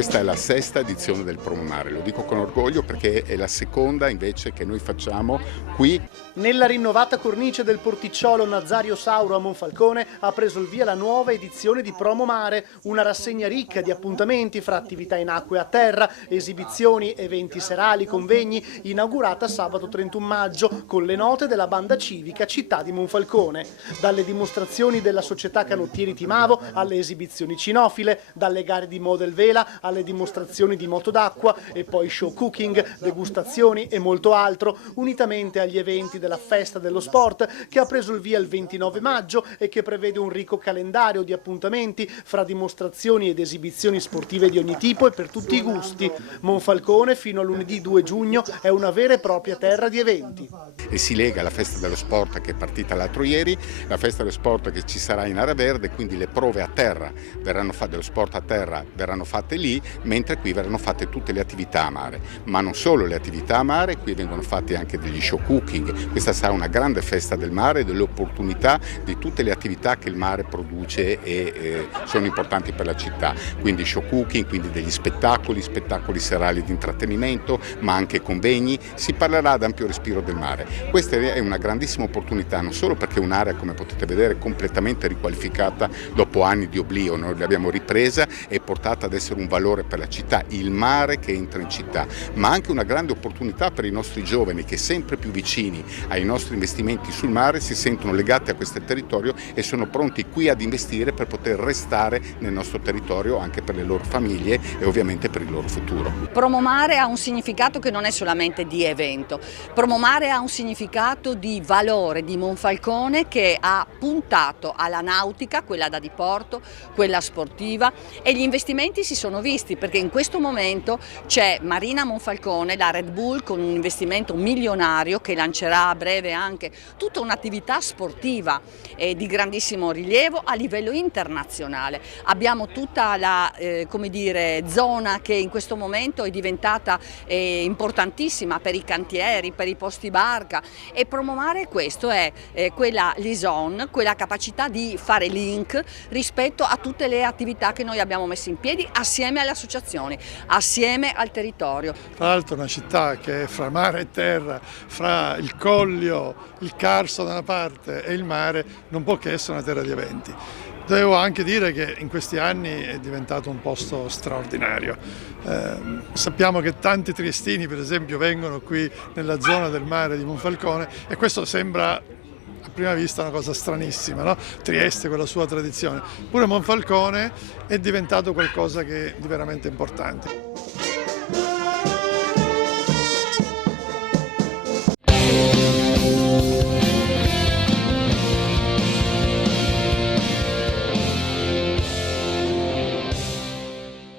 questa è la sesta edizione del Promomare, lo dico con orgoglio perché è la seconda invece che noi facciamo qui. Nella rinnovata cornice del porticciolo Nazario Sauro a Monfalcone ha preso il via la nuova edizione di Promomare, una rassegna ricca di appuntamenti fra attività in acqua e a terra, esibizioni, eventi serali, convegni, inaugurata sabato 31 maggio con le note della banda civica Città di Monfalcone. Dalle dimostrazioni della società Canottieri Timavo alle esibizioni cinofile, dalle gare di model vela alle dimostrazioni di moto d'acqua e poi show cooking, degustazioni e molto altro, unitamente agli eventi della Festa dello Sport che ha preso il via il 29 maggio e che prevede un ricco calendario di appuntamenti fra dimostrazioni ed esibizioni sportive di ogni tipo e per tutti i gusti. Monfalcone fino a lunedì 2 giugno è una vera e propria terra di eventi. E si lega alla Festa dello Sport che è partita l'altro ieri, la Festa dello Sport che ci sarà in Area Verde, quindi le prove a terra verranno fatte, dello sport a terra verranno fatte lì, mentre qui verranno fatte tutte le attività a mare. Ma non solo le attività a mare, qui vengono fatti anche degli show cooking. Questa sarà una grande festa del mare, delle opportunità di tutte le attività che il mare produce e sono importanti per la città. Quindi show cooking, quindi degli spettacoli serali di intrattenimento, ma anche convegni. Si parlerà ad ampio respiro del mare. Questa è una grandissima opportunità, non solo perché è un'area, come potete vedere, completamente riqualificata dopo anni di oblio. Noi l'abbiamo ripresa e portata ad essere un valore per la città, il mare che entra in città, ma anche una grande opportunità per i nostri giovani che sempre più vicini ai nostri investimenti sul mare si sentono legati a questo territorio e sono pronti qui ad investire per poter restare nel nostro territorio anche per le loro famiglie e ovviamente per il loro futuro. Promomare ha un significato che non è solamente di evento, Promomare ha un significato di valore di Monfalcone che ha puntato alla nautica, quella da diporto, quella sportiva, e gli investimenti si sono visti perché in questo momento c'è Marina Monfalcone, la Red Bull, con un investimento milionario che lancerà a breve anche tutta un'attività sportiva di grandissimo rilievo a livello internazionale. Abbiamo tutta la zona che in questo momento è diventata importantissima per i cantieri, per i posti barca, e Promomare questo è quella liaison, quella capacità di fare link rispetto a tutte le attività che noi abbiamo messo in piedi assieme alle associazioni, assieme al territorio. Tra l'altro una città che è fra mare e terra, fra il Collio, il Carso da una parte e il mare, non può che essere una terra di eventi. Devo anche dire che in questi anni è diventato un posto straordinario. Sappiamo che tanti triestini, per esempio, vengono qui nella zona del mare di Monfalcone e questo sembra a prima vista una cosa stranissima, no? Trieste con la sua tradizione. Pure Monfalcone è diventato qualcosa di veramente importante.